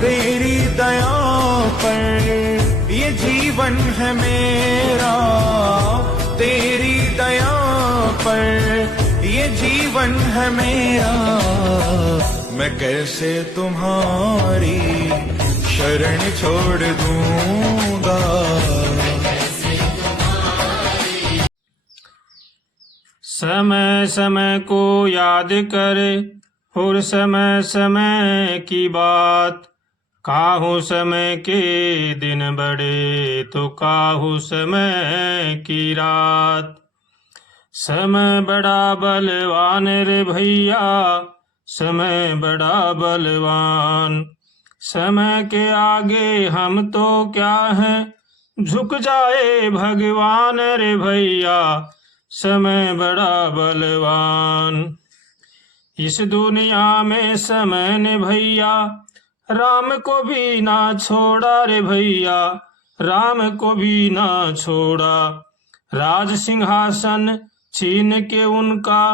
तेरी दया पर ये जीवन है मेरा, तेरी दया पर ये जीवन है मेरा। मैं कैसे तुम्हारी शरण छोड़ दूंगा। समय समय को याद करे और समय समय की बात, काहू समय के दिन बड़े तो काहू समय की रात। समय बड़ा बलवान रे भैया, समय बड़ा बलवान। समय के आगे हम तो क्या हैं, झुक जाए भगवान रे भैया, समय बड़ा बलवान। इस दुनिया में समय ने भैया राम को भी ना छोड़ा रे भैया, राम को भी ना छोड़ा। राज सिंहासन छीन के उनका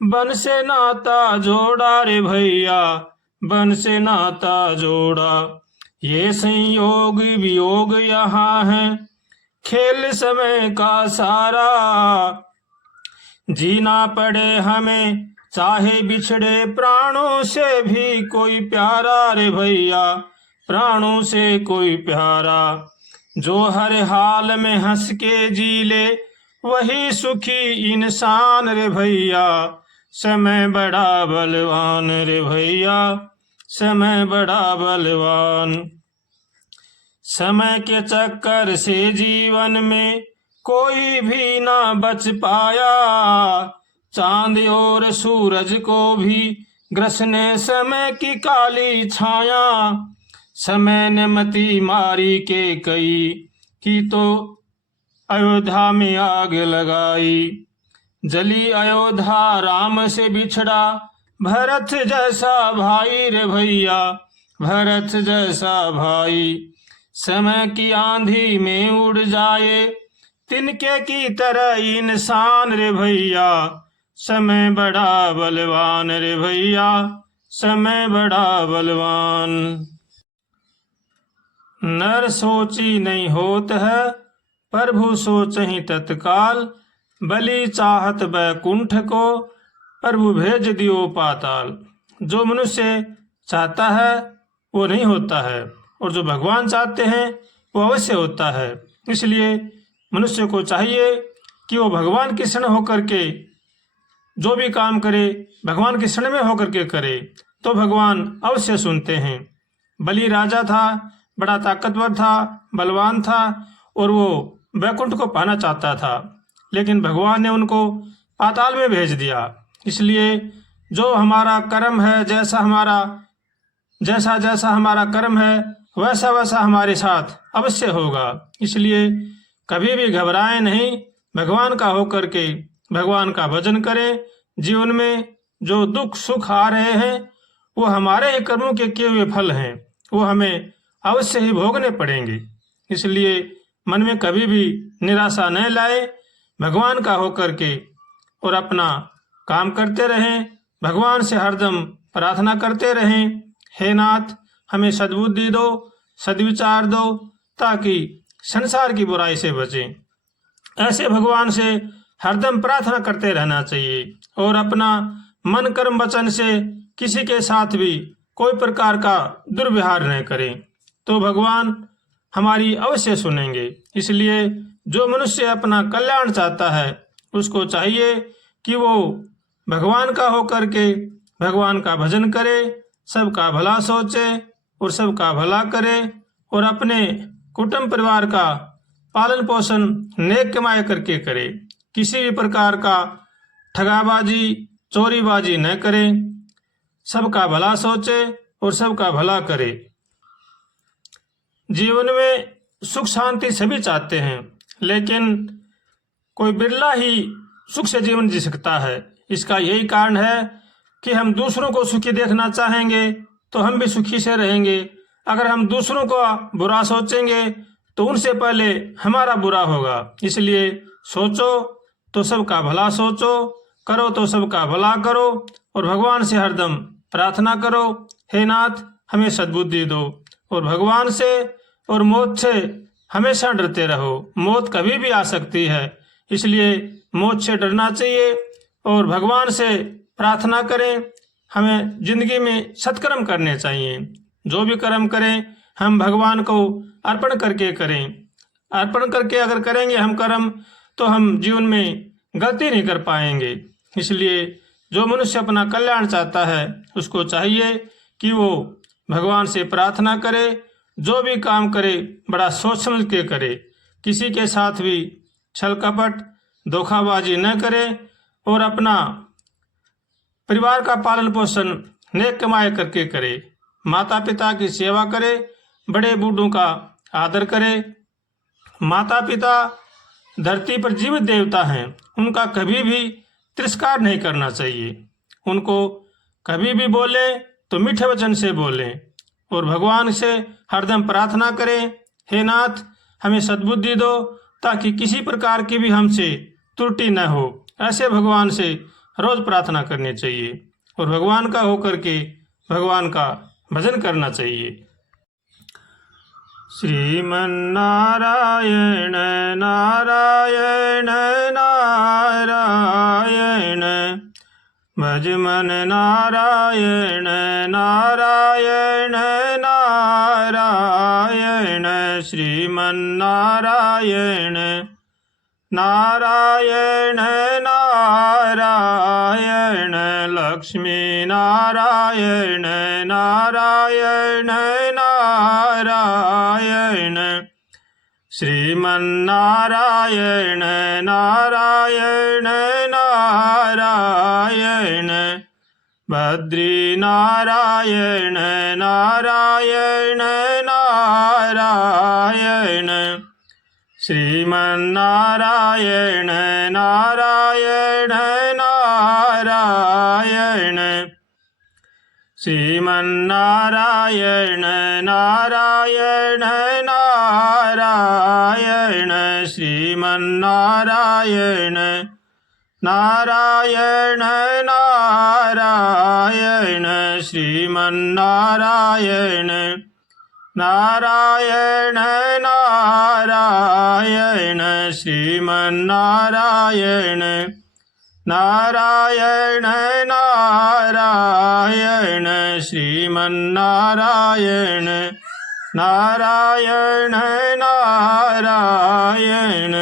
बन से नाता जोड़ा रे भैया, बन से नाता जोड़ा। ये संयोग वियोग यहाँ है, खेल समय का सारा। जीना पड़े हमें चाहे बिछड़े प्राणों से भी कोई प्यारा रे भैया, प्राणों से कोई प्यारा। जो हर हाल में हंस के जी ले वही सुखी इंसान रे भैया, समय बड़ा बलवान रे भैया, समय बड़ा बलवान। समय के चक्कर से जीवन में कोई भी ना बच पाया, चांद और सूरज को भी ग्रसने समय की काली छाया। समय ने मती मारी के कई की तो अयोध्या में आग लगाई। जली अयोध्या राम से बिछड़ा भरत जैसा भाई रे भैया, भरत जैसा भाई। समय की आंधी में उड़ जाए तिनके की तरह इंसान रे भैया, समय बड़ा बलवान रे भैया, समय बड़ा बलवान। नर सोची नहीं होत है, प्रभु सोचहि तत्काल। बलि चाहत बैकुंठ को, प्रभु भेज दियो पाताल। जो मनुष्य चाहता है वो नहीं होता है, और जो भगवान चाहते हैं वो अवश्य होता है। इसलिए मनुष्य को चाहिए कि वो भगवान की शरण होकर के जो भी काम करे भगवान की शरण में होकर के करे, तो भगवान अवश्य सुनते हैं। बलि राजा था, बड़ा ताकतवर था, बलवान था, और वो वैकुंठ को पाना चाहता था, लेकिन भगवान ने उनको पाताल में भेज दिया। इसलिए जो हमारा कर्म है, जैसा जैसा हमारा कर्म है वैसा वैसा हमारे साथ अवश्य होगा। इसलिए कभी भी घबराएं नहीं, भगवान का होकर के भगवान का भजन करें। जीवन में जो दुख सुख आ रहे हैं वो हमारे ही कर्मों के किए हुए फल हैं, वो हमें अवश्य ही भोगने पड़ेंगे। इसलिए मन में कभी भी निराशा न लाए, भगवान का होकर के और अपना काम करते रहें, भगवान से हरदम प्रार्थना करते रहें। हे नाथ, हमें सद्बुद्धि दो, सद्विचार दो, ताकि संसार की बुराई से बचें। ऐसे भगवान से हरदम प्रार्थना करते रहना चाहिए, और अपना मन कर्म वचन से किसी के साथ भी कोई प्रकार का दुर्व्यवहार न करें, तो भगवान हमारी अवश्य सुनेंगे। इसलिए जो मनुष्य अपना कल्याण चाहता है उसको चाहिए कि वो भगवान का होकर के भगवान का भजन करे, सबका भला सोचे और सबका भला करे, और अपने कुटुंब परिवार का पालन पोषण नेक कमाई करके करे। किसी भी प्रकार का ठगाबाजी चोरीबाजी न करे, सबका भला सोचे और सबका भला करे। जीवन में सुख शांति सभी चाहते हैं, लेकिन कोई बिरला ही सुख से जीवन जी सकता है। इसका यही कारण है कि हम दूसरों को सुखी देखना चाहेंगे तो हम भी सुखी से रहेंगे। अगर हम दूसरों को बुरा सोचेंगे तो उनसे पहले हमारा बुरा होगा। इसलिए सोचो तो सबका भला सोचो, करो तो सबका भला करो, और भगवान से हरदम प्रार्थना करो, हे नाथ हमें सद्बुद्धि दो, और भगवान से और मौत से हमेशा डरते रहो। मौत कभी भी आ सकती है, इसलिए मौत से डरना चाहिए और भगवान से प्रार्थना करें। हमें जिंदगी में सत्कर्म करने चाहिए। जो भी कर्म करें हम भगवान को अर्पण करके करें। अर्पण करके अगर करेंगे हम कर्म तो हम जीवन में गलती नहीं कर पाएंगे। इसलिए जो मनुष्य अपना कल्याण चाहता है उसको चाहिए कि वो भगवान से प्रार्थना करे। जो भी काम करे बड़ा सोच समझ के करे। किसी के साथ भी छल कपट धोखाबाजी न करे और अपना परिवार का पालन पोषण नेक कमाई करके करे। माता पिता की सेवा करे, बड़े बूढ़ों का आदर करे। माता पिता धरती पर जीवित देवता हैं, उनका कभी भी तिरस्कार नहीं करना चाहिए। उनको कभी भी बोले तो मीठे वचन से बोलें और भगवान से हरदम प्रार्थना करें, हे नाथ हमें सद्बुद्धि दो ताकि किसी प्रकार की भी हमसे त्रुटि न हो। ऐसे भगवान से रोज प्रार्थना करनी चाहिए और भगवान का होकर के भगवान का भजन करना चाहिए। श्रीमन नारायण नारायण नारायण भज मन नारायण नारायण नारायण श्रीमन नारायण नारायण नारायण लक्ष्मी नारायण नारायण नारायण श्रीमन नारायण नारायण नारायण बद्री नारायण नारायण नारायण श्रीमन नारायण नारायण नारायण श्रीमन नारायण नारायण नारायण श्रीमन नारायण नारायण नारायण श्रीमन नारायण नारायण नारायण श्रीमन नारायण नारायण नारायण श्रीमन नारायण नारायण नारायण।